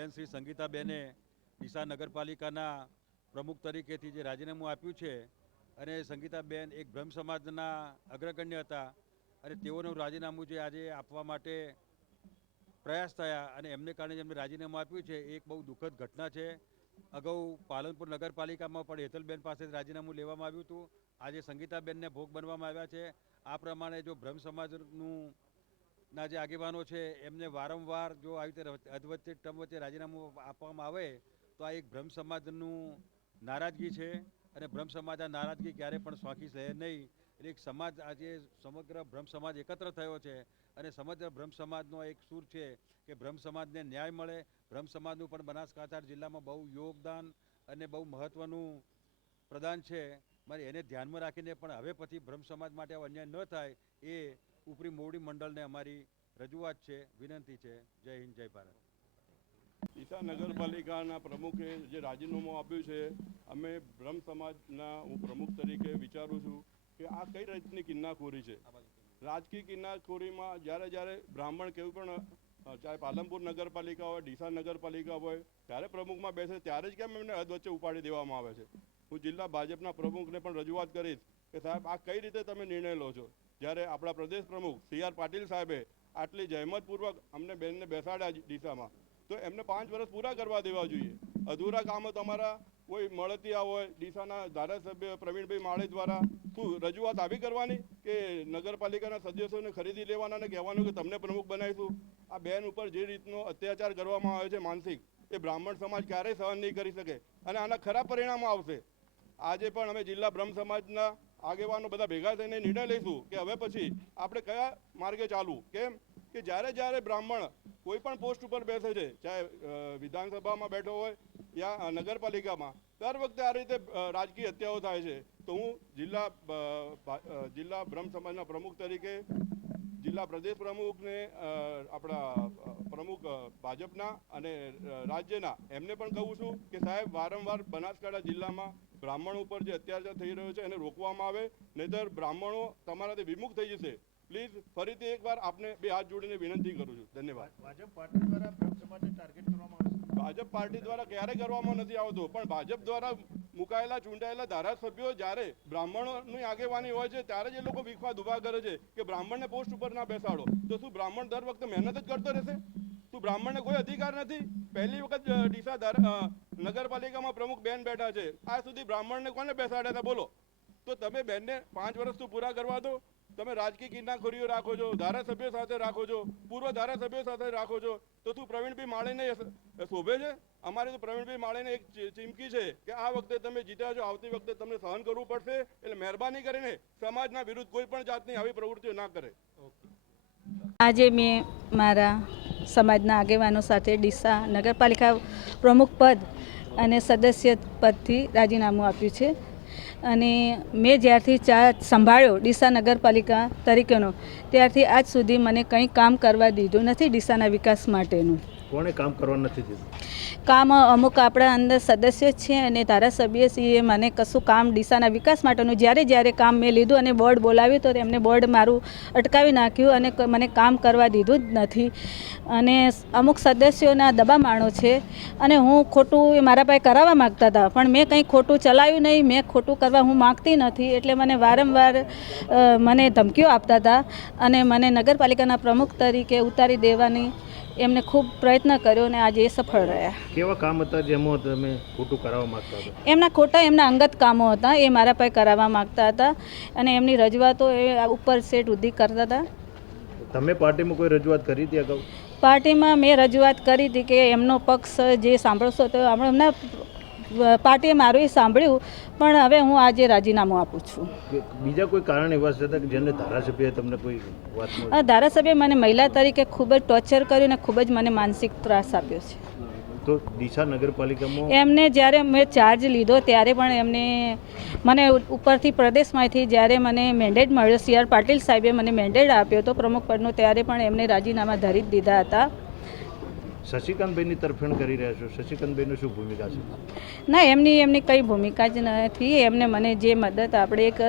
બેન શ્રી સંગીતાબેને ડીસા નગરપાલિકાના પ્રમુખ તરીકેથી જે રાજીનામું આપ્યું છે અને સંગીતાબેન એક બ્રહ્મ સમાજના અગ્રગણ્ય હતા અને તેઓનું રાજીનામું જે આજે આપવા માટે પ્રયાસ થયા અને એમને કારણે જેમને રાજીનામું આપ્યું છે એક બહુ દુઃખદ ઘટના છે. અગાઉ પાલનપુર નગરપાલિકામાં પણ હેતલબેન પાસે રાજીનામું લેવામાં આવ્યું હતું. આજે સંગીતાબેનને ભોગ બનવામાં આવ્યા છે. આ પ્રમાણે જો બ્રહ્મ સમાજનું ના જે આગેવાનો છે, એમને વારંવાર જો આવી રીતે અધવચ્ચે ટર્મ વચ્ચે રાજીનામું આપવામાં આવે, તો આ એક બ્રહ્મ સમાજનું નારાજગી છે અને બ્રહ્મ સમાજ આ નારાજગી ક્યારે પણ સ્વાખી રહે નહીં. એટલે એક સમાજ આજે સમગ્ર બ્રહ્મ સમાજ એકત્ર થયો છે અને સમગ્ર બ્રહ્મ સમાજનો એક સૂર છે કે બ્રહ્મ સમાજને ન્યાય મળે. બ્રહ્મ સમાજનું પણ બનાસકાંઠા જિલ્લામાં બહુ યોગદાન અને બહુ મહત્ત્વનું પ્રદાન છે. મારે એને ધ્યાનમાં રાખીને પણ હવે પછી બ્રહ્મ સમાજ માટે અન્યાય ન થાય એ ઉપરી મોવડી મંડળને અમારી રજૂઆત છે, વિનંતી છે. જય હિન્દ, જય ભારત. ડીસા નગરપાલિકાના પ્રમુખે જે રાજીનામું આપ્યું છે, અમે બ્રહ્મ સમાજના હું પ્રમુખ તરીકે વિચારું છું કે આ કઈ રીતની કિન્નાખોરી છે? રાજકીય કિન્નાખોરીમાં જ્યારે જ્યારે બ્રાહ્મણ કેવું પણ ચાહે પાલનપુર નગરપાલિકા હોય, ડીસા નગરપાલિકા હોય, ત્યારે પ્રમુખમાં બેસે, ત્યારે જ કેમ એમને અધવચ્ચે ઉપાડી દેવામાં આવે છે? હું જિલ્લા ભાજપના પ્રમુખને પણ રજૂઆત કરીશ કે સાહેબ, આ કઈ રીતે તમે નિર્ણય લો છો? જ્યારે આપણા પ્રદેશ પ્રમુખ સી આર પાટીલ સાહેબે આટલી જહેમતપૂર્વક અમને બેનને બેસાડ્યા દિશામાં તો એમને પાંચ વર્ષ પૂરા કરવા દેવા જોઈએ. અધૂરા કામો તમારા કોઈ મળતિયા હોય, ડીસાના ધારાસભ્ય પ્રવીણભાઈ માળે દ્વારા શું રજૂઆત આવી કરવાની કે નગરપાલિકાના સદસ્યોને ખરીદી લેવાના અને કહેવાનું કે તમને પ્રમુખ બનાવીશું? આ બેન ઉપર જે રીતનો અત્યાચાર કરવામાં આવે છે માનસિક, એ બ્રાહ્મણ સમાજ ક્યારેય સહન નહીં કરી શકે અને આના ખરાબ પરિણામો આવશે. આજે પણ અમે જિલ્લા બ્રહ્મ સમાજના આગેવાનો બધા ભેગા થઈને નિર્ણય લઈશું કે હવે પછી આપણે કયા માર્ગે ચાલવું? કેમ કે જ્યારે જ્યારે બ્રાહ્મણ કોઈ પણ પોસ્ટ ઉપર બેસે છે, ચાહે વિધાનસભામાં બેઠો હોય યા નગરપાલિકામાં, દર વખતે આ રીતે રાજકીય હત્યાઓ થાય છે. તો હું જિલ્લા જિલ્લા બ્રહ્મ સમાજના પ્રમુખ તરીકે જિલ્લા પ્રદેશ પ્રમુખને આપણા પ્રમુખ ભાજપના અને રાજ્યના, એમને પણ કહું છું કે સાહેબ, વારંવાર બનાસકાંઠા જિલ્લામાં બ્રાહ્મણ ઉપર જે અત્યાચાર થઈ રહ્યો છે એને રોકવામાં આવે, નહીતર બ્રાહ્મણો તમારાથી વિમુખ થઈ જશે. પ્લીઝ ફરીથી એકવાર આપને બે હાથ જોડીને વિનંતી કરું છું. ધન્યવાદ. ભાજપ પાર્ટી દ્વારા સમાજને ટાર્ગેટ કરવામાં આવે છે. ભાજપ પાર્ટી દ્વારા ક્યારે કરવામાં નથી આવતો પણ ભાજપ દ્વારા મુકાયેલા ચૂંટાયેલા ધારાસભ્યો જ્યારે બ્રાહ્મણોની આગેવાની હોય છે ત્યારે જ એ લોકો વિખવાદ દુભા કરે છે કે બ્રાહ્મણને પોસ્ટ ઉપર ના બેસાડો. તો શું બ્રાહ્મણ દર વખતે મહેનત જ કરતો રહેશે? શું બ્રાહ્મણને કોઈ અધિકાર નથી? પહેલી વખત ડીસા ધારા નગરપાલિકામાં પ્રમુખ બેન બેઠા છે. આ સુધી બ્રાહ્મણને કોને બેસાડ્યા હતા? બોલો. તો તમે બેનને પાંચ વર્ષ તો પૂરા કરવા દો. તમે રાજકીય કિન્નાખોરીઓ રાખો છો, ધારાસભ્યો સાથે રાખો છો, પૂર્વ ધારાસભ્યો સાથે રાખો છો, તો તું પ્રવીણભાઈ માળીને શોભે છે? અમારે તો પ્રવીણભાઈ માળીને એક ચીમકી છે કે આ વખતે તમે જીત્યા છો, આવતી વખતે તમને સહન કરવું પડશે, એટલે મહેરબાની કરીને સમાજના વિરુદ્ધ કોઈ પણ જાતની આવી પ્રવૃત્તિઓ ના કરે. આજે મેં મારા સમાજના આગેવાનો સાથે ડીસા નગરપાલિકા પ્રમુખ પદ અને સદસ્ય પદથી રાજીનામું આપ્યું છે. અને મેં જ્યારથી ચાર્જ સંભાળ્યો ડીસા નગરપાલિકા તરીકેનો, ત્યારથી આજ સુધી મને કંઈ કામ કરવા દીધું નથી ડીસાના વિકાસ માટેનું. કોણે કામ કરવા નથી દીધું? કામ, અમુક આપણા અંદર સદસ્ય છે અને ધારાસભ્યશ્રીએ મને કશું કામ ડીસાના વિકાસ માટેનું જ્યારે જ્યારે કામ મેં લીધું અને બોર્ડ બોલાવ્યું તો એમને બોર્ડ મારું અટકાવી નાખ્યું અને મને કામ કરવા દીધું જ નથી. અને અમુક સદસ્યોના દબામાણો છે અને હું ખોટું એ મારા પાસે કરાવવા માગતા હતા, પણ મેં કંઈ ખોટું ચલાવ્યું નહીં, મેં ખોટું કરવા હું માગતી નથી, એટલે મને વારંવાર મને ધમકીઓ આપતા હતા અને મને નગરપાલિકાના પ્રમુખ તરીકે ઉતારી દેવાની એમને ખૂબ પ્રયત્ન કર્યો અને આજે એ સફળ રહ્યા. કેવા કામ હતા જેમાં તમે ખોટું કરાવવા માંગતા હતા? એમના ખોટા એમના અંગત કામો હતા એ મારા પાસે કરાવવા માગતા હતા અને એમની રજૂઆતો એ ઉપર સેટ સુધી કરતા હતા. તમે પાર્ટીમાં કોઈ રજૂઆત કરી હતી અગાઉ? પાર્ટીમાં મેં રજૂઆત કરી હતી કે એમનો પક્ષ જે સાંભળશો તો એમના પાર્ટીએ મારું એ સાંભળ્યું પણ હવે હું આજે રાજીનામું આપું છું. બીજા કોઈ કારણ એવા છે કે જેને ધારાસભ્ય તમને કોઈ વાત ધારાસભ્ય મને મહિલા તરીકે ખૂબ જ ટોર્ચર કર્યું અને ખૂબ જ મને માનસિક ત્રાસ આપ્યો છે. તો ડીસા નગરપાલિકામાં એમને જ્યારે મેં ચાર્જ લીધો ત્યારે પણ એમને મને ઉપરથી પ્રદેશમાંથી જ્યારે મને મેન્ડેટ મળ્યો, સી આર પાટીલ સાહેબે મને મેન્ડેટ આપ્યો હતો પ્રમુખ પદનો ત્યારે પણ એમને રાજીનામા ધરી દીધા હતા. શશિકાંતભાઈની તરફેણ કરી રહ્યા છો. શશિકાંતભાઈની શું ભૂમિકા છે? ના એમની એમની કઈ ભૂમિકા જ નથી. એમને મને જે મદદ આપણે એક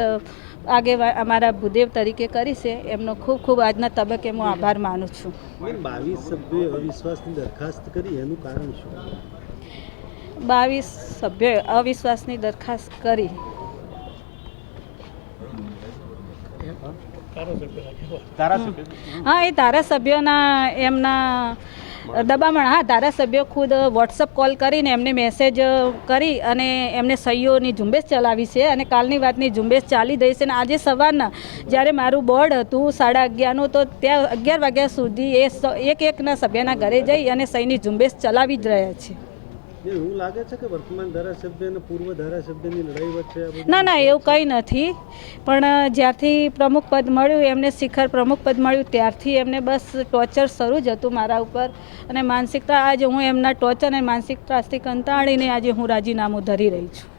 આગે અમારા ભૂદેવ તરીકે કરી છે એમનો ખૂબ ખૂબ આજના તબક્કે હું આભાર માનું છું. બાવીસ સભ્યોએ અવિશ્વાસની દરખાસ્ત કરી એનું કારણ શું? બાવીસ સભ્યોએ અવિશ્વાસની દરખાસ્ત કરી. હા એ ધારાસભ્યોના એમના દબામણ. હા, ધારાસભ્યો ખુદ વોટ્સઅપ કોલ કરીને એમને મેસેજ કરી અને એમને સહીઓની ઝુંબેશ ચલાવી છે અને કાલની વાતની ઝુંબેશ ચાલી રહી છે. અને આજે સવારના જ્યારે મારું બોર્ડ હતું, સાડા અગિયારનું, તો ત્યાં અગિયાર વાગ્યા સુધી એ એક એકના સભ્યના ઘરે જઈ અને સહીની ઝુંબેશ ચલાવી જ રહ્યા છે. એવું લાગે છે કે વર્તમાન ધારાસભ્ય અને પૂર્વ ધારાસભ્યની લડાઈ વચ્ચે ના ના એવું કંઈ નથી. પણ જ્યારથી પ્રમુખ પદ મળ્યું એમને શિખર પ્રમુખ પદ મળ્યું ત્યારથી એમને બસ ટોર્ચર શરૂ જ હતું મારા ઉપર. અને માનસિકતા આજે હું એમના ટોર્ચર અને માનસિકતાથી કંટાળીને આજે હું રાજીનામું ધરી રહી છું.